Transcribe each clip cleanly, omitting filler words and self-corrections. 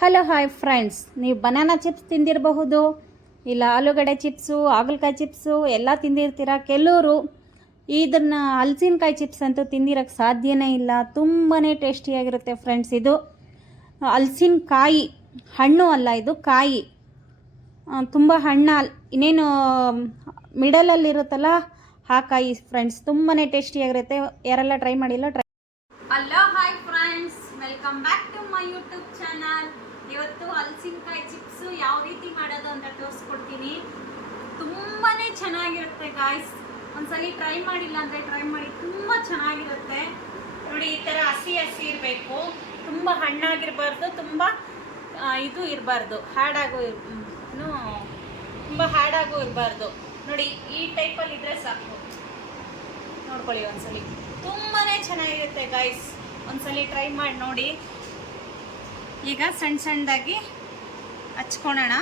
Hello hi friends, ನೀವು banana chips ತಿಂದಿರಬಹುದು, ಇಲ್ಲ ಆಲೂಗಡ್ಡೆ ಚಿಪ್ಸು, ಹಾಗಲಕಾಯಿ ಚಿಪ್ಸು ಎಲ್ಲ ತಿಂದಿರ್ತೀರ. ಕೆಲವರು ಇದನ್ನು ಹಲಸಿನಕಾಯಿ ಚಿಪ್ಸ್ ಅಂತೂ ತಿಂದಿರೋಕ್ಕೆ ಸಾಧ್ಯನೇ ಇಲ್ಲ. ತುಂಬಾ ಟೇಸ್ಟಿಯಾಗಿರುತ್ತೆ ಫ್ರೆಂಡ್ಸ್. ಇದು ಹಲಸಿನಕಾಯಿ ಹಣ್ಣು ಅಲ್ಲ, ಇದು ಕಾಯಿ. ತುಂಬ ಹಣ್ಣು ಇನ್ನೇನು ಮಿಡಲಲ್ಲಿರುತ್ತಲ್ಲ ಆ ಕಾಯಿ ಫ್ರೆಂಡ್ಸ್. ತುಂಬಾ ಟೇಸ್ಟಿಯಾಗಿರುತ್ತೆ. ಯಾರೆಲ್ಲ ಟ್ರೈ ಮಾಡಿಲ್ಲ hello hi friends, welcome back to my YouTube channel. ಇವತ್ತು ಹಲಸಿನಕಾಯಿ ಚಿಪ್ಸು ಯಾವ ರೀತಿ ಮಾಡೋದು ಅಂತ ತೋರಿಸ್ಕೊಡ್ತೀನಿ. ತುಂಬಾ ಚೆನ್ನಾಗಿರುತ್ತೆ ಗಾಯ್ಸ್. ಒಂದ್ಸಲಿ ಟ್ರೈ ಮಾಡಿಲ್ಲ ಅಂದರೆ ಟ್ರೈ ಮಾಡಿ, ತುಂಬ ಚೆನ್ನಾಗಿರುತ್ತೆ. ನೋಡಿ, ಈ ಥರ ಹಸಿ ಹಸಿ ಇರಬೇಕು, ತುಂಬ ಹಣ್ಣಾಗಿರಬಾರ್ದು, ತುಂಬ ಇದು ಇರಬಾರ್ದು, ಹಾಡಾಗೂ ತುಂಬ ಹಾಡಾಗೂ ಇರಬಾರ್ದು. ನೋಡಿ, ಈ ಟೈಪಲ್ಲಿ ಇದ್ರೆ ಸಾಕು. ನೋಡ್ಕೊಳ್ಳಿ ಒಂದ್ಸಲಿ, ತುಂಬಾ ಚೆನ್ನಾಗಿರುತ್ತೆ ಗಾಯ್ಸ್. ಒಂದ್ಸಲಿ ಟ್ರೈ ಮಾಡಿ ನೋಡಿ. ಈಗ ಸಣ್ಣ ಸಣ್ಣದಾಗಿ ಹಚ್ಕೊಳ್ಳೋಣ.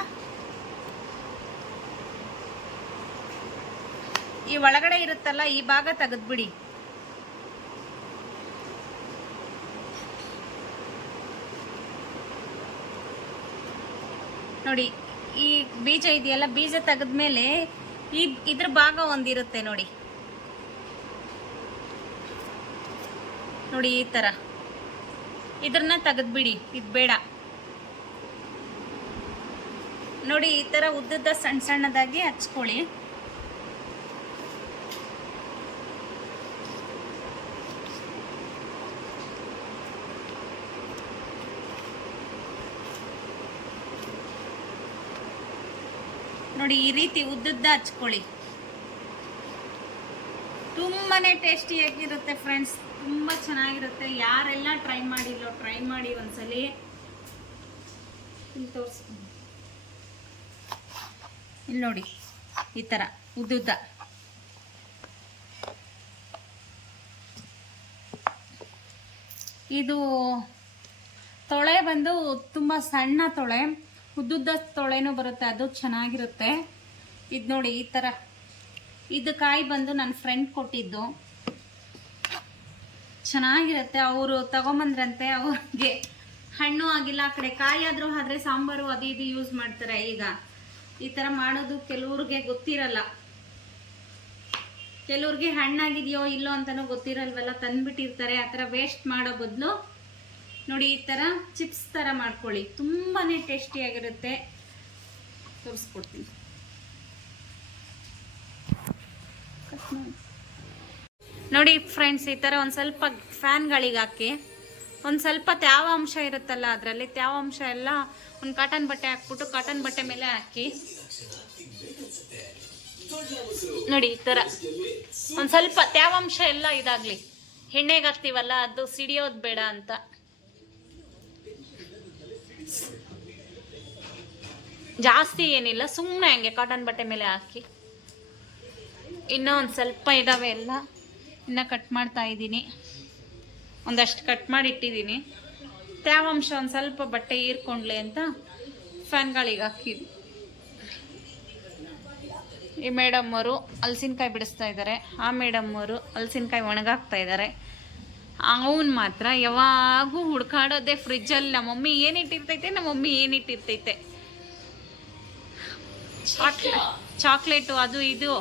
ಈ ಒಳಗಡೆ ಇರುತ್ತಲ್ಲ ಈ ಭಾಗ ತೆಗೆದ್ಬಿಡಿ. ನೋಡಿ, ಈ ಬೀಜ ಇದೆಯಲ್ಲ, ಬೀಜ ತೆಗೆದ್ಮೇಲೆ ಇದ್ರ ಭಾಗ ಒಂದಿರುತ್ತೆ ನೋಡಿ. ನೋಡಿ, ಈ ಥರ ಇದನ್ನ ತೆಗೆದ್ಬಿಡಿ, ಇದು ಬೇಡ. ನೋಡಿ, ಈ ಥರ ಉದ್ದುದ್ದ ಸಣ್ಣ ಸಣ್ಣದಾಗಿ ಹಚ್ಕೊಳ್ಳಿ. ನೋಡಿ, ಈ ರೀತಿ ಉದ್ದುದ್ದ ಹಚ್ಕೊಳ್ಳಿ. ತುಂಬಾ ಟೇಸ್ಟಿಯಾಗಿರುತ್ತೆ ಫ್ರೆಂಡ್ಸ್, ತುಂಬ ಚೆನ್ನಾಗಿರುತ್ತೆ. ಯಾರೆಲ್ಲ ಟ್ರೈ ಮಾಡಿಲ್ಲೋ ಟ್ರೈ ಮಾಡಿ ಒಂದ್ಸಲಿ. ಇಲ್ಲಿ ತೋರಿಸ್ತೀನಿ, ಇಲ್ಲಿ ನೋಡಿ, ಈ ಥರ ಉದ್ದುದ್ದ. ಇದು ತೊಳೆ ಬಂದು ತುಂಬ ಸಣ್ಣ ತೊಳೆ, ಉದ್ದುದ್ದ ತೊಳೆನೂ ಬರುತ್ತೆ, ಅದು ಚೆನ್ನಾಗಿರುತ್ತೆ. ಇದು ನೋಡಿ, ಈ ಥರ. ಇದು ಕಾಯಿ ಬಂದು ನನ್ನ ಫ್ರೆಂಡ್ ಕೊಟ್ಟಿದ್ದು, ಚೆನ್ನಾಗಿರುತ್ತೆ. ಅವರು ತಗೊಂಬಂದ್ರಂತೆ, ಅವ್ರಿಗೆ ಹಣ್ಣು ಆಗಿಲ್ಲ, ಆ ಕಡೆ ಕಾಯಿ ಆದರೂ ಆದರೆ ಸಾಂಬಾರು ಅದು ಇದು ಯೂಸ್ ಮಾಡ್ತಾರೆ. ಈಗ ಈ ಥರ ಮಾಡೋದು ಕೆಲವ್ರಿಗೆ ಗೊತ್ತಿರಲ್ಲ, ಕೆಲವ್ರಿಗೆ ಹಣ್ಣಾಗಿದೆಯೋ ಇಲ್ಲೋ ಅಂತಲೂ ಗೊತ್ತಿರಲ್ವಲ್ಲ, ತಂದ್ಬಿಟ್ಟಿರ್ತಾರೆ. ಆ ಥರ ವೇಸ್ಟ್ ಮಾಡೋ ಬದಲು ನೋಡಿ, ಈ ಥರ ಚಿಪ್ಸ್ ಥರ ಮಾಡ್ಕೊಳ್ಳಿ, ತುಂಬಾ ಟೇಸ್ಟಿಯಾಗಿರುತ್ತೆ. ತೋರಿಸ್ಕೊಡ್ತೀನಿ. ನೋಡಿ ಫ್ರೆಂಡ್ಸ್, ಈ ಥರ ಒಂದು ಸ್ವಲ್ಪ ಫ್ಯಾನ್ಗಳಿಗೆ ಹಾಕಿ, ಒಂದು ಸ್ವಲ್ಪ ತೇವಾಂಶ ಇರುತ್ತಲ್ಲ ಅದರಲ್ಲಿ, ತೇವಾಂಶ ಎಲ್ಲ ಒಂದು ಕಾಟನ್ ಬಟ್ಟೆ ಹಾಕ್ಬಿಟ್ಟು ಕಾಟನ್ ಬಟ್ಟೆ ಮೇಲೆ ಹಾಕಿ ನೋಡಿ, ಈ ಥರ ಒಂದು ಸ್ವಲ್ಪ ತೇವಾಂಶ ಎಲ್ಲ ಇದಾಗಲಿ. ಎಣ್ಣೆಗೆ ಹಾಕ್ತೀವಲ್ಲ, ಅದು ಸಿಡಿಯೋದು ಬೇಡ ಅಂತ. ಜಾಸ್ತಿ ಏನಿಲ್ಲ, ಸುಮ್ಮನೆ ಹಂಗೆ ಕಾಟನ್ ಬಟ್ಟೆ ಮೇಲೆ ಹಾಕಿ. ಇನ್ನೂ ಒಂದು ಸ್ವಲ್ಪ ಇದ್ದಾವೆ, ಎಲ್ಲ ಇನ್ನು ಕಟ್ ಮಾಡ್ತಾ ಇದ್ದೀನಿ. ಒಂದಷ್ಟು ಕಟ್ ಮಾಡಿ ಇಟ್ಟಿದ್ದೀನಿ. ತೇವಾಂಶ ಒಂದು ಸ್ವಲ್ಪ ಬಟ್ಟೆ ಹೀರ್ಕೊಂಡ್ಲಿ ಅಂತ ಫ್ಯಾನ್ಗಳಿಗೆ ಹಾಕಿದ್ವಿ. ಈ ಮೇಡಮ್ ಅವರು ಹಲಸಿನಕಾಯಿ ಬಿಡಿಸ್ತಾ ಇದ್ದಾರೆ, ಆ ಮೇಡಮ್ ಅವರು ಹಲಸಿನಕಾಯಿ ಒಣಗಾಕ್ತಾ ಇದ್ದಾರೆ. ಅವನು ಮಾತ್ರ ಯಾವಾಗೂ ಹುಡ್ಕಾಡೋದೆ ಫ್ರಿಜ್ಜಲ್ಲಿ. ನಮ್ಮ ಮಮ್ಮಿ ಏನಿಟ್ಟಿರ್ತೈತೆ, ನಮ್ಮ ಮಮ್ಮಿ ಏನಿಟ್ಟಿರ್ತೈತೆ, ಚಾಕ್ಲೇಟು ಅದು ಇದು.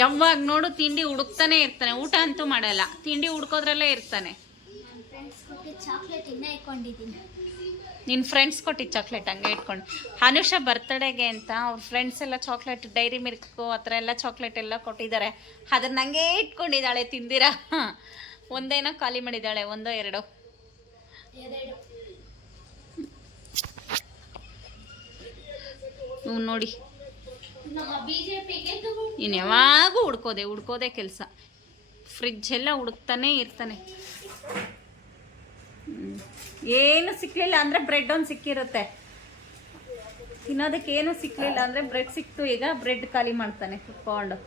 ಯಾವಾಗ ನೋಡು ತಿಂಡಿ ಹುಡುಕ್ತಾನೆ ಇರ್ತಾನೆ, ಊಟ ಅಂತೂ ಮಾಡಲ್ಲ, ತಿಂಡಿ ಹುಡ್ಕೋದ್ರಲ್ಲೇ ಇರ್ತಾನೆ. ನಿನ್ನ ಫ್ರೆಂಡ್ಸ್ ಕೊಟ್ಟಿದ್ದು ಚಾಕ್ಲೇಟ್ ಹಂಗೆ ಇಟ್ಕೊಂಡು. ಅನುಷಾ ಬರ್ತಡೇಗೆ ಅಂತ ಅವ್ರ ಫ್ರೆಂಡ್ಸ್ ಎಲ್ಲ ಚಾಕ್ಲೇಟ್, ಡೈರಿ ಮಿಲ್ಕು ಆ ಥರ ಎಲ್ಲ ಚಾಕ್ಲೇಟ್ ಎಲ್ಲ ಕೊಟ್ಟಿದ್ದಾರೆ. ಅದನ್ನ ಹಂಗೆ ಇಟ್ಕೊಂಡಿದ್ದಾಳೆ, ತಿಂದಿರಾ. ಒಂದೇನೋ ಖಾಲಿ ಮಾಡಿದ್ದಾಳೆ, ಒಂದೋ ಎರಡೋ. ನೋಡಿ, ಇನ್ನು ಯಾವಾಗೂ ಹುಡ್ಕೋದೆ ಕೆಲಸ. ಫ್ರಿಜ್ ಎಲ್ಲ ಹುಡುಕ್ತಾನೆ ಇರ್ತಾನೆ. ಏನು ಸಿಕ್ಕಲಿಲ್ಲ ಅಂದರೆ ಬ್ರೆಡ್ ಒಂದು ಸಿಕ್ಕಿರುತ್ತೆ, ತಿನ್ನೋದಕ್ಕೆ ಏನು ಸಿಕ್ಕಲಿಲ್ಲ ಅಂದರೆ ಬ್ರೆಡ್ ಸಿಕ್ತು. ಈಗ ಬ್ರೆಡ್ ಖಾಲಿ ಮಾಡ್ತಾನೆ ಕುತ್ಕೊಂಡು.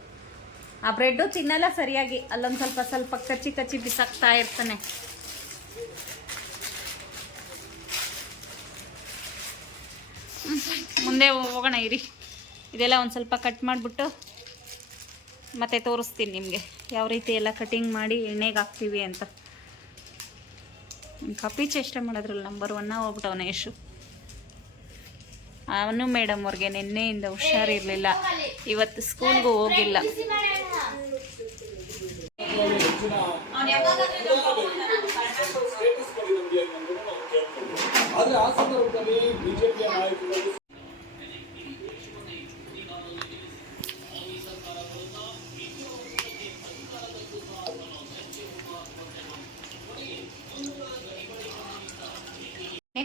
ಆ ಬ್ರೆಡ್ಡು ತಿನ್ನಲ್ಲ ಸರಿಯಾಗಿ, ಅಲ್ಲೊಂದು ಸ್ವಲ್ಪ ಸ್ವಲ್ಪ ಕಚ್ಚಿ ಕಚ್ಚಿ ಬಿಸಾಕ್ತಾ ಇರ್ತಾನೆ. ಮುಂದೆ ಹೋಗೋಣ ಇರಿ. ಇದೆಲ್ಲ ಒಂದು ಸ್ವಲ್ಪ ಕಟ್ ಮಾಡಿಬಿಟ್ಟು ಮತ್ತೆ ತೋರಿಸ್ತೀನಿ ನಿಮಗೆ ಯಾವ ರೀತಿ ಎಲ್ಲ ಕಟಿಂಗ್ ಮಾಡಿ ಎಣ್ಣೆಗೆ ಹಾಕ್ತೀವಿ ಅಂತ. ಕಾಪಿ ಚೇಷ್ಟೆ ಮಾಡೋದ್ರಲ್ಲಿ ನಂಬರ್ 1 ಹೋಗ್ಬಿಟ್ಟವನ ಯಶು. ಅವನು ಮೇಡಮ್ ಅವ್ರಿಗೆ ನಿನ್ನೆಯಿಂದ ಹುಷಾರಿರಲಿಲ್ಲ, ಇವತ್ತು ಸ್ಕೂಲ್ಗೂ ಹೋಗಿಲ್ಲ.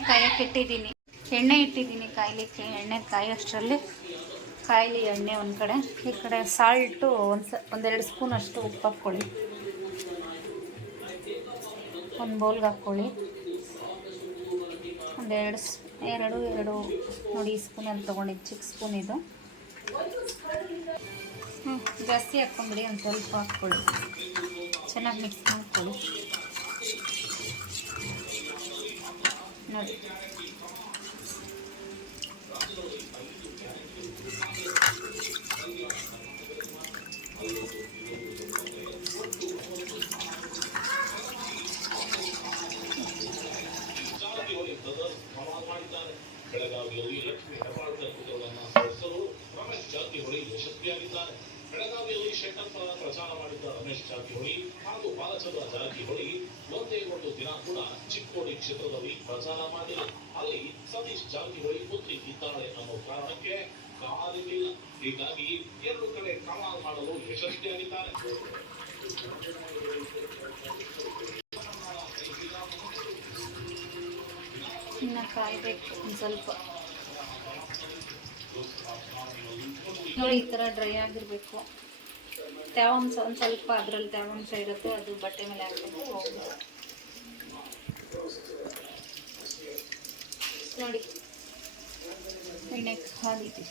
ಕಾಯಕ್ಕೆ ಇಟ್ಟಿದ್ದೀನಿ, ಎಣ್ಣೆ ಇಟ್ಟಿದ್ದೀನಿ ಕಾಯ್ಲಿಕ್ಕೆ. ಎಣ್ಣೆ ಕಾಯೋಷ್ಟರಲ್ಲಿ ಕಾಯಿಲಿ ಎಣ್ಣೆ ಒಂದು ಕಡೆ, ಈ ಕಡೆ ಸಾಲ್ಟು ಒಂದೆರಡು ಸ್ಪೂನ್ ಅಷ್ಟು ಉಪ್ಪು ಹಾಕ್ಕೊಳ್ಳಿ. ಒಂದು ಬೌಲ್ಗೆ ಹಾಕ್ಕೊಳ್ಳಿ. ಎರಡು ನೋಡಿ, ಈ ಸ್ಪೂನಲ್ಲಿ ತೊಗೊಂಡಿದ್ದು ಚಿಕ್ಕ ಸ್ಪೂನ್ ಇದು. ಜಾಸ್ತಿ ಹಾಕ್ಕೊಂಬಿಡಿ, ಒಂದು ಸ್ವಲ್ಪ ಹಾಕ್ಕೊಳ್ಳಿ. ಚೆನ್ನಾಗಿ ಮಿಕ್ಸ್ ಮಾಡ್ಕೊಳ್ಳಿ. ನೋಡಿ, ಬೆಳಗಾವಿಯಲ್ಲಿ ಲಕ್ಷ್ಮಿ ಹೆಬ್ಬಾಳ್ಕರ್ ಚಿತ್ರವನ್ನು ಸಾಧಿಸಲು ರಮೇಶ್ ಜಾರಕಿಹೊಳಿ ಯಶಸ್ವಿಯಾಗಿದ್ದಾರೆ. ಬೆಳಗಾವಿಯಲ್ಲಿ ಶೆಟ್ಟರ್ ಪರ ಪ್ರಚಾರ ಮಾಡಿದ್ದ ರಮೇಶ್ ಜಾರಕಿಹೊಳಿ ಹಾಗೂ ಬಾಲಚಂದ್ರ ಜಾರಕಿಹೊಳಿ ಒಂದೇ ಒಂದು ದಿನ ಕೂಡ ಚಿಕ್ಕೋಡಿ ಕ್ಷೇತ್ರದಲ್ಲಿ ಪ್ರಚಾರ ಮಾಡಿಲ್ಲ. ಅಲ್ಲಿ ಸತೀಶ್ ಜಾರಕಿಹೊಳಿ ಪುತ್ರಿ ಇದ್ದಾಳೆ ಅನ್ನೋ ಕಾರಣಕ್ಕೆ ಕಾಲಿಲ್ಲ. ಹೀಗಾಗಿ ಎರಡು ಕಡೆ ಕಮಾಲ್ ಮಾಡಲು ಯಶಸ್ವಿಯಾಗಿದ್ದಾರೆ. ಇನ್ನು ಕಾಯಬೇಕು ಒಂದು ಸ್ವಲ್ಪ. ನೋಡಿ, ಈ ಥರ ಡ್ರೈ ಆಗಿರಬೇಕು. ತೇವಾಂಶ ಒಂದು ಸ್ವಲ್ಪ, ಅದರಲ್ಲಿ ತೇವಾಂಶ ಇರುತ್ತೆ, ಅದು ಬಟ್ಟೆ ಮೇಲೆ ಹಾಕಬೇಕು. ನೋಡಿ, ಎಣ್ಣೆ ಹಾಲಿದೆ.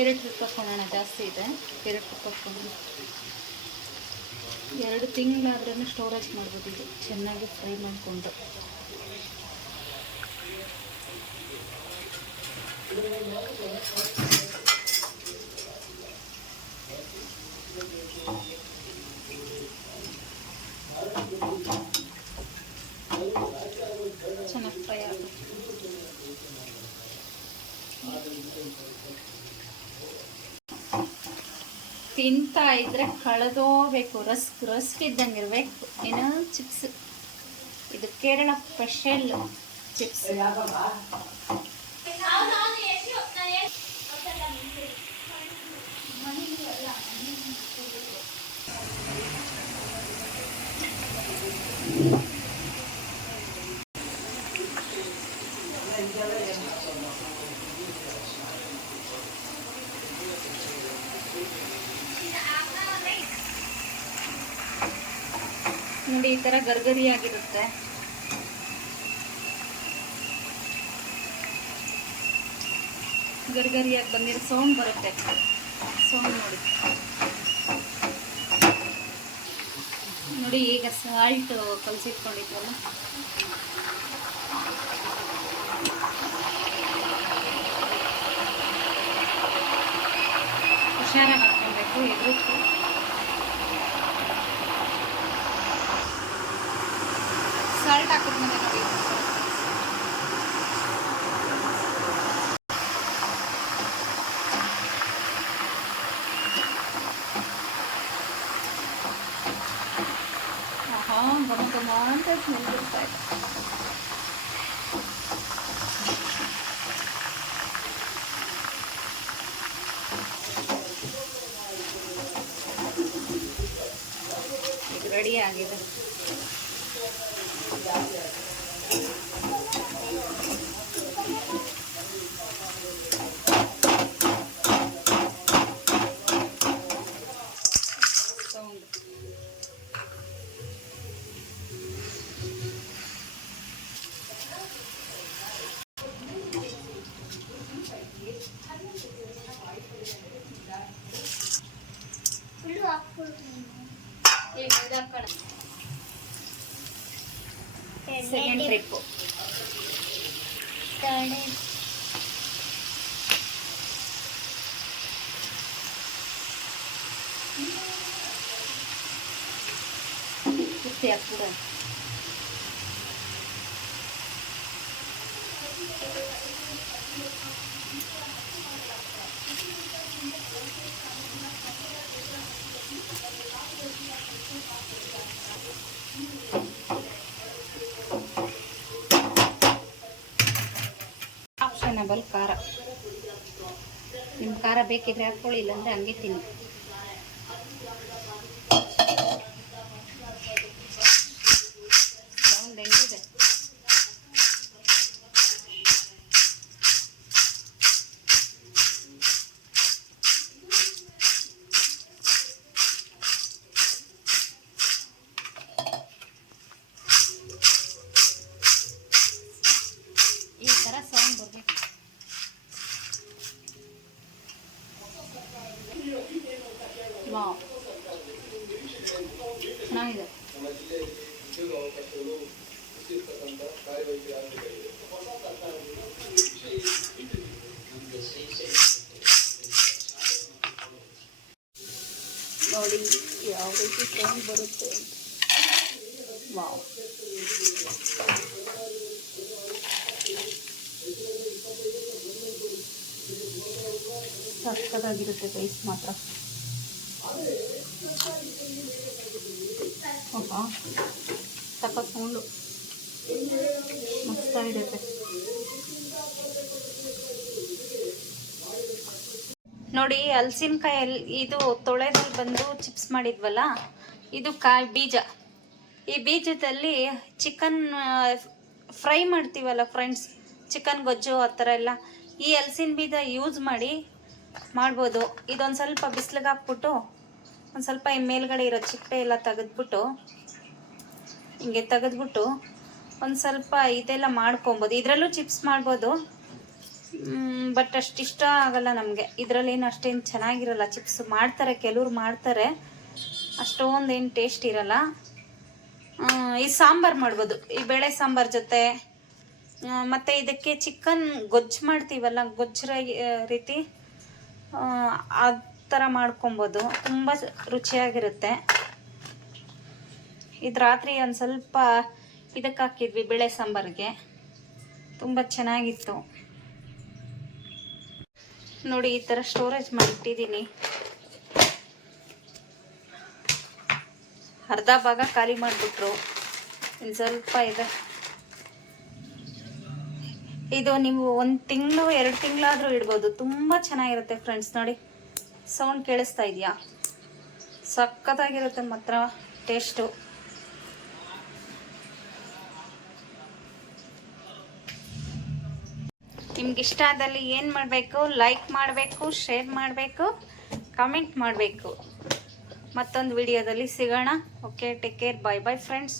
ಎರಡು ಟ್ರಿಪ್ ಹಾಕ್ಕೊಳ್ಳೋಣ, ಜಾಸ್ತಿ ಇದೆ. 2 ಟ್ರಿಪ್ ಹಾಕ್ಕೊಂಡು 2 ತಿಂಗಳಾದ್ರೂ ಸ್ಟೋರೇಜ್ ಮಾಡ್ಬೋದು. ಇದು ಚೆನ್ನಾಗಿ ಫ್ರೈ ಮಾಡಿಕೊಂಡು. ಚೆನ್ನಾಗಿ ಫ್ರೈ ಆಗುತ್ತೆ. ತಿಂತಾ ಇದ್ರೆ ಕಳೆದೋಗ್ಬೇಕು, ರಸ್ಕ್ ಇದ್ದಂಗೆ ಇರಬೇಕು. ಏನೋ ಚಿಪ್ಸ್, ಇದು ಕೇರಳ ಸ್ಪೆಷಲ್ ಚಿಪ್ಸ್. ನೋಡಿ, ಈ ಥರ ಗರ್ಗರಿಯಾಗಿರುತ್ತೆ. ಗರ್ಗರಿಯಾಗಿ ಬಂದಿರೋ ಸೌಂಡ್ ಬರುತ್ತೆ. ಸೌಂಡ್ ನೋಡಿ, ಈಗ ಸಾಲ್ಟ್ ಕಲಸಿಟ್ಕೊಂಡಿದ್ವಲ್ಲ, ಹುಷಾರಾಗಿ ಹಾಕ್ಕೊಬೇಕು. ಎದುರು ಸಾಲ್ಟ್ ಹಾಕಿದ್ಮೇಲೆ ನೋಡಿ, ಘಮ ಅಂತ ಸ್ಮೆಲ್ ಬರ್ತಾ ಇದೆ. ಇದು ರೆಡಿ ಆಗಿದೆ. Second trip. ಕುಟ್ಟಿ ಹಾಕ್ಬಿಡು. ಆಪ್ಷನಬಲ್ ಖಾರ. ನಿಮ್ಮ ಖಾರ ಬೇಕಿದ್ರೆ ಹಾಕ್ಕೊಳ್ಳಿ, ಇಲ್ಲಾಂದರೆ ಹಂಗೆ ತಿನ್ನಿ. ಸೌಂಡ್ ಹೆಂಗಿದೆ? ಈ ಥರ ಸೌಂಡ್ ಬರಬೇಕು. ವಾವ್, ಚೆನ್ನಾಗಿದೆ. ನೋಡಿ ಯಾವ ರೀತಿ ಸೌಂಡ್ ಬರುತ್ತೆ. ವಾವ್, ಸಕ್ಕತ್ತಾಗಿರುತ್ತೆ ರೈಸ್ ಮಾತ್ರ. ಸಖತ್ ಸೌಂಡು ಮಸ್ತಾಗಿರುತ್ತೆ. ನೋಡಿ ಹಲಸಿನಕಾಯಿ ಇದು ತೊಳೆದಲ್ಲಿ ಬಂದು ಚಿಪ್ಸ್ ಮಾಡಿದ್ವಲ್ಲ, ಇದು ಕಾಯಿ ಬೀಜ. ಈ ಬೀಜದಲ್ಲಿ ಚಿಕನ್ ಫ್ರೈ ಮಾಡ್ತೀವಲ್ಲ ಫ್ರೆಂಡ್ಸ್, ಚಿಕನ್ ಗೊಜ್ಜು ಆ ಥರ ಎಲ್ಲ ಈ ಹಲಸಿನ ಬೀಜ ಯೂಸ್ ಮಾಡ್ಬೋದು. ಇದೊಂದು ಸ್ವಲ್ಪ ಬಿಸಿಲಿಗೆ ಹಾಕ್ಬಿಟ್ಟು ಒಂದು ಸ್ವಲ್ಪ ಈ ಮೇಲ್ಗಡೆ ಇರೋ ಚಿಪ್ಪೆ ಎಲ್ಲ ತೆಗೆದ್ಬಿಟ್ಟು ಹಿಂಗೆ ತೆಗೆದ್ಬಿಟ್ಟು ಒಂದು ಸ್ವಲ್ಪ ಇದೆಲ್ಲ ಮಾಡ್ಕೊಬೋದು. ಇದರಲ್ಲೂ ಚಿಪ್ಸ್ ಮಾಡ್ಬೋದು, ಬಟ್ ಅಷ್ಟು ಇಷ್ಟ ಆಗಲ್ಲ ನಮಗೆ. ಇದರಲ್ಲೇನು ಅಷ್ಟೇನು ಚೆನ್ನಾಗಿರಲ್ಲ. ಚಿಪ್ಸ್ ಮಾಡ್ತಾರೆ, ಕೆಲವ್ರು ಮಾಡ್ತಾರೆ, ಅಷ್ಟೊಂದೇನು ಟೇಸ್ಟ್ ಇರಲ್ಲ. ಈ ಸಾಂಬಾರು ಮಾಡ್ಬೋದು, ಈ ಬೇಳೆ ಸಾಂಬಾರು ಜೊತೆ. ಮತ್ತು ಇದಕ್ಕೆ ಚಿಕನ್ ಗೊಜ್ಜು ಮಾಡ್ತೀವಲ್ಲ, ಗೊಜ್ಜು ರೀತಿ ಆ ಥರ ಮಾಡ್ಕೊಬೋದು. ತುಂಬ ರುಚಿಯಾಗಿರುತ್ತೆ. ಇದು ರಾತ್ರಿ ಒಂದು ಸ್ವಲ್ಪ ಇದಕ್ಕೆ ಹಾಕಿದ್ವಿ ಬೇಳೆ ಸಾಂಬಾರಿಗೆ, ತುಂಬ ಚೆನ್ನಾಗಿತ್ತು. ನೋಡಿ ಈ ಥರ ಸ್ಟೋರೇಜ್ ಮಾಡಿಟ್ಟಿದ್ದೀನಿ. ಅರ್ಧ ಭಾಗ ಖಾಲಿ ಮಾಡಿಬಿಟ್ರು, ಇನ್ನು ಸ್ವಲ್ಪ ಇದೆ. ಇದು ನೀವು 1 ತಿಂಗಳು 2 ತಿಂಗಳಾದರೂ ಇಡ್ಬೋದು. ತುಂಬ ಚೆನ್ನಾಗಿರುತ್ತೆ ಫ್ರೆಂಡ್ಸ್. ನೋಡಿ ಸೌಂಡ್ ಕೇಳಿಸ್ತಾ ಇದೆಯಾ? ಸಖತ್ತಾಗಿರುತ್ತೆ ಮಾತ್ರ ಟೇಸ್ಟು. ನಿಮ್ಗಿಷ್ಟ ಆದಲ್ಲಿ ಏನು ಮಾಡಬೇಕು? ಲೈಕ್ ಮಾಡಬೇಕು, ಶೇರ್ ಮಾಡಬೇಕು, ಕಮೆಂಟ್ ಮಾಡಬೇಕು. ಮತ್ತೊಂದು ವಿಡಿಯೋದಲ್ಲಿ ಸಿಗೋಣ. ಓಕೆ, ಟೇಕ್ ಕೇರ್, ಬಾಯ್ ಬಾಯ್ ಫ್ರೆಂಡ್ಸ್.